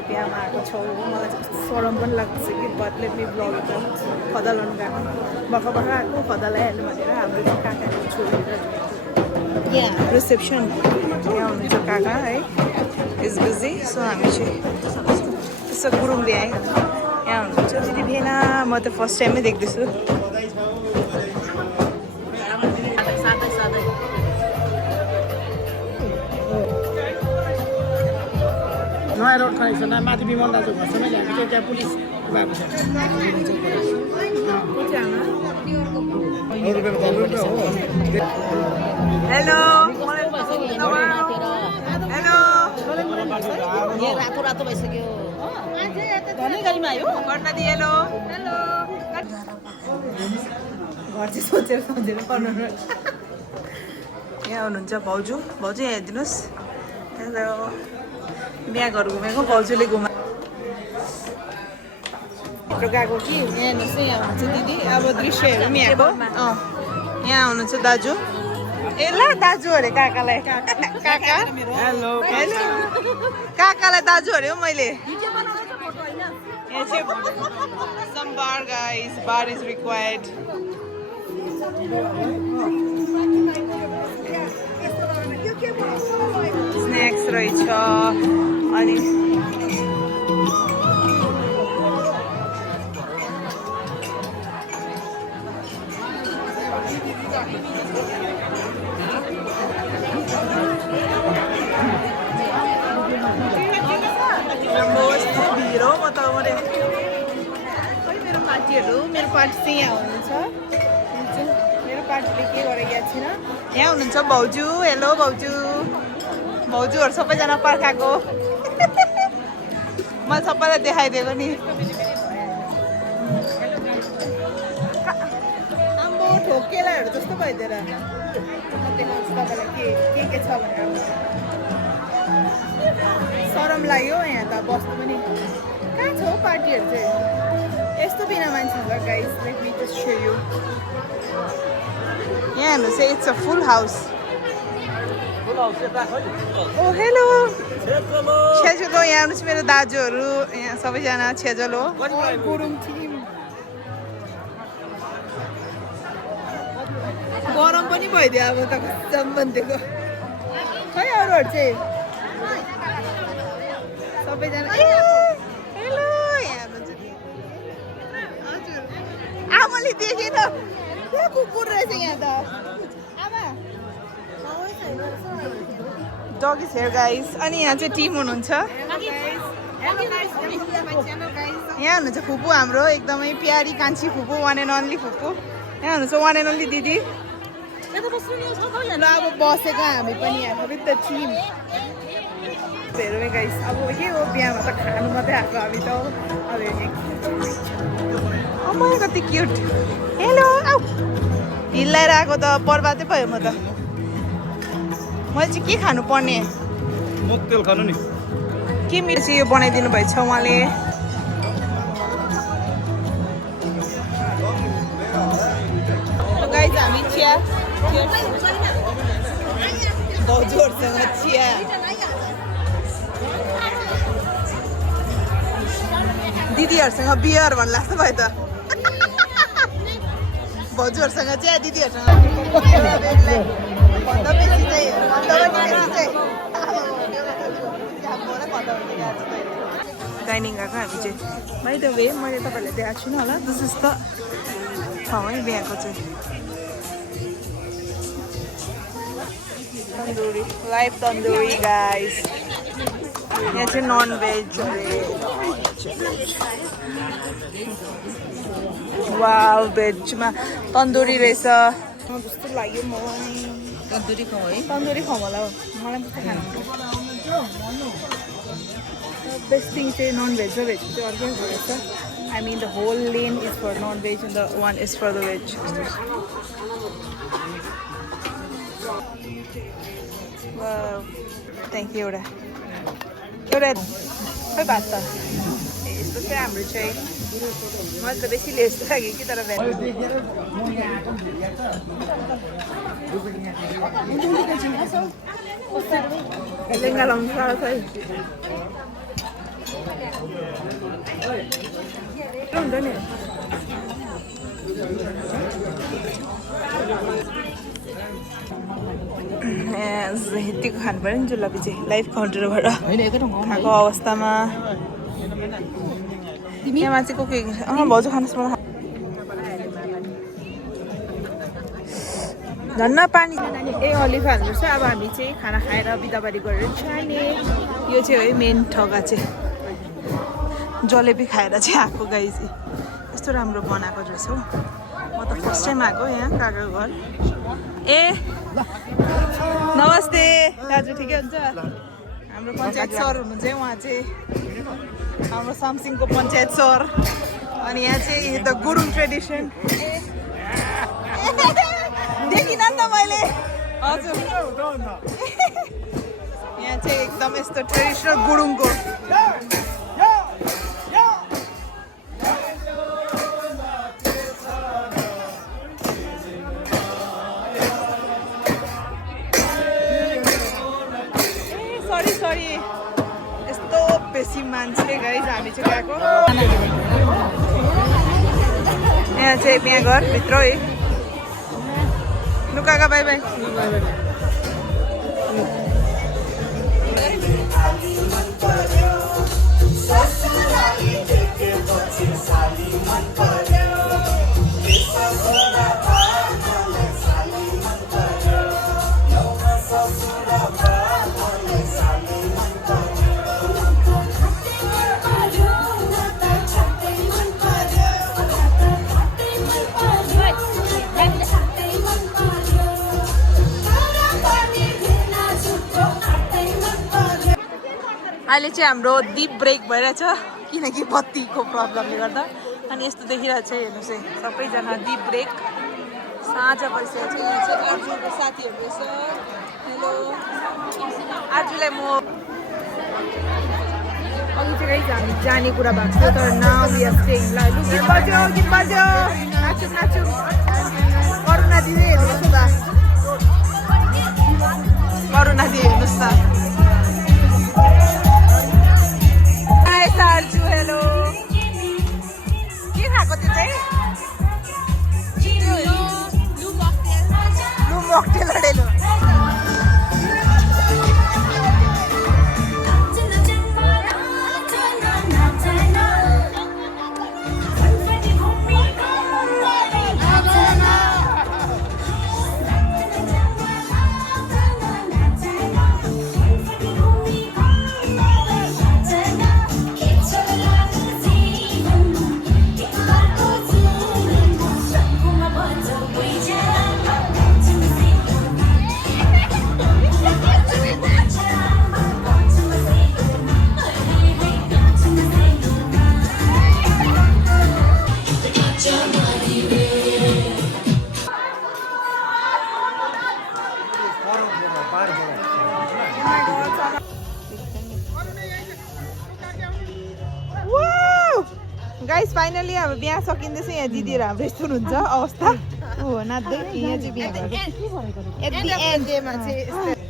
हामीले बिहामा आएको छौँ मलाई चाहिँ सरम पनि लाग्छ कि बट लेट मी ब्लग त खदा लाउनु गएको भर्खर भर्खर आएको खदा ल्याइहाल्नु भनेर हाम्रो चाहिँ काकाको छोडेर यहाँ रिसेप्सन यहाँ हुनुहुन्छ काका है इज बिजी सो हामी चाहिँ त्यसो गुरुङ भ्याए यहाँ हुनुहुन्छ दिदी भेना म त फर्स्ट टाइमै देख्दैछु नयाँ रोड कनेक्सन माथि विमल दाजु घरसँगै ल्याएको थियो त्यहाँ पुलिस भएको छ हेलो हेलो यहाँ रातो रातो भइसक्यो धनै गाडीमा आयो कर्णादी हेलो हेलो घर चाहिँ सोचेर सोचेर गर्नु यहाँ हुनुहुन्छ भाउजू भाउजू यहाँ हेरिदिनुहोस् हेलो बिहा घर घुमेको भाउजूले घुमा गएको कि यहाँ हेर्नुहोस् न यहाँ हुनुहुन्छ दिदी अब दृश्यहरू पनि यहाँको यहाँ हुनुहुन्छ दाजु ए ल दाजु अरे काकालाई काका हेलो हेलो काकालाई दाजु अरे हो मैले यहाँ चाहिँ some bar guys bar is required snacks रहेछ अनि मेरो पार्टी चाहिँ यहाँ हुनुहुन्छ मेरो पार्टीले के गरेको याद छैन यहाँ हुनुहुन्छ भाउजू हेलो भाउजू भाउजूहरू सबैजना पर्खाएको मैले सबैलाई देखाइदिएको नि आम्बो ठोकेलाहरू जस्तो भइदिएर देखाउँछु तपाईँलाई के छ भनेर सरम लाग्यो यहाँ त बस्नु पनि कहाँ छ हौ पार्टीहरू चाहिँ यस्तो बिना मान्छे छ guys let me just show you यहाँ हेर्नुहोस् it's a full house oh hello छेजलो यहाँ आउनुहोस् मेरो दाजुहरू यहाँ सबैजना छेजलो गुरुङ टिम गरम पनि भइदियो अब त कस्तो बनिदिएको खै अरूहरू चाहिँ सबैजना हेलो यहाँ आमाले देखेन क्या कुकुर रहेछ यहाँ त आमा डग इज हेयर गाइस अनि यहाँ चाहिँ टिम हुनुहुन्छ यहाँ हुनुहुन्छ फुपू हाम्रो एकदमै प्यारी कान्छी फुपू वान एन्ड ओन्ली फुपू यहाँ हुनुहुन्छ वान एन्ड ओन्ली दिदी ल अब बसेको हामी पनि यहाँ विथ द टिम हेरौँ गाइस अब के हो बिहामा त खानु मात्रै आएको हामी त अब मैले कति क्युट हेलो आऊ हिल्लाएर आएको त बर्बादै भयो म त मैले चाहिँ के खानु पर्ने तेल खानु नि के मेरो चाहिँ यो बनाइदिनु भएछ उहाँले गाइस हामी चिया भाउजूहरूसँग चिया दिदीहरूसँग बियर भन्नु लाग्छ भयो त भाउजूहरूसँग चिया दिदीहरूसँग भन्दा बेसी चाहिँ डाइनिङ गएको हामी चाहिँ बाइ द वे मैले तपाईँहरूलाई देखाएको छुइनँ होला दिस इज द ठाउँ है बिहाको चाहिँ तन्दुरी लाइभ तन्दुरी गाइस यहाँ चाहिँ नन भेज वाउ भेजमा तन्दुरी रहेछ जस्तो लाग्यो मलाई तन्दुरी खाउँ है तन्दुरी खाउँ होला हौ मलाई त्यस्तो खानु बेस्ट थिङ चाहिँ नन भेज र भेज चाहिँ अर्कै रहेछ I mean the whole lane is for non veg and the one is for the veg thank you एउटा खै भात त यस्तो चाहिँ हाम्रो चाहिँ मैले त बेसी लेस लाग्यो कि तर लेङ्गा लाउनु साह्रो छ है हुन्छ नि यतिको खानु पऱ्यो नि जुलापी चाहिँ लाइफ काउन्टरबाट खाएको अवस्थामा यहाँ चाहिँ के भाउजू खानुहोस् मलाई धन्न पानी ए अलिफ हाल्नुपर्छ अब हामी चाहिँ खाना खाएर बिदाबारी गरेर जाने यो चाहिँ है मेन ठगा चाहिँ जलेबी खाएर चाहिँ आएको गाई चाहिँ यस्तो राम्रो बनाएको रहेछ हौ म त फर्स्ट टाइम आएको यहाँ काकाको घर ए नमस्ते दाजु ठिकै हुन्छ हाम्रो पञ्चायत सर हुनुहुन्छ है उहाँ चाहिँ हाम्रो सामसिङको पञ्चायत सर अनि यहाँ चाहिँ द गुरुङ ट्रेडिसन देखिन नि त मैले हजुर यहाँ चाहिँ एकदम यस्तो ट्रेडिसनल गुरुङको सरी यस्तो बेसी मान्छे गाइज हामी चाहिँ गएको यहाँ चाहिँ बिहा घर भित्र है लु काका बाई बाई अहिले चाहिँ हाम्रो दीप ब्रेक भइरहेछ किनकि बत्तीको प्रब्लमले गर्दा अनि यस्तो देखिरहेको छ हेर्नुहोस् है सबैजना दीप ब्रेक साँझ भइसकेको छ यहाँ चाहिँ अर्जुनको साथीहरू रहेछ हेलो आर्जुलाई म अघि चाहिँ हामी जाने कुरा भएको थियो तर नाउ वी आर स्टेइङ ल गीत बज्यो नाचु नाचु करुणा दिदी हेर्नुहोस् न करुणा दिदी हेर्नुहोस् न आर्जु हेलो के खाएको त्यो चाहिँ लु मकटेल अडेलो गाइस फाइनली अब बिहा सकिँदैछ यहाँ दिदीहरू हाम्रो यस्तो हुन्छ अवस्था हो नाच्दै यहाँ चाहिँ बिहा एट द एन्डमा चाहिँ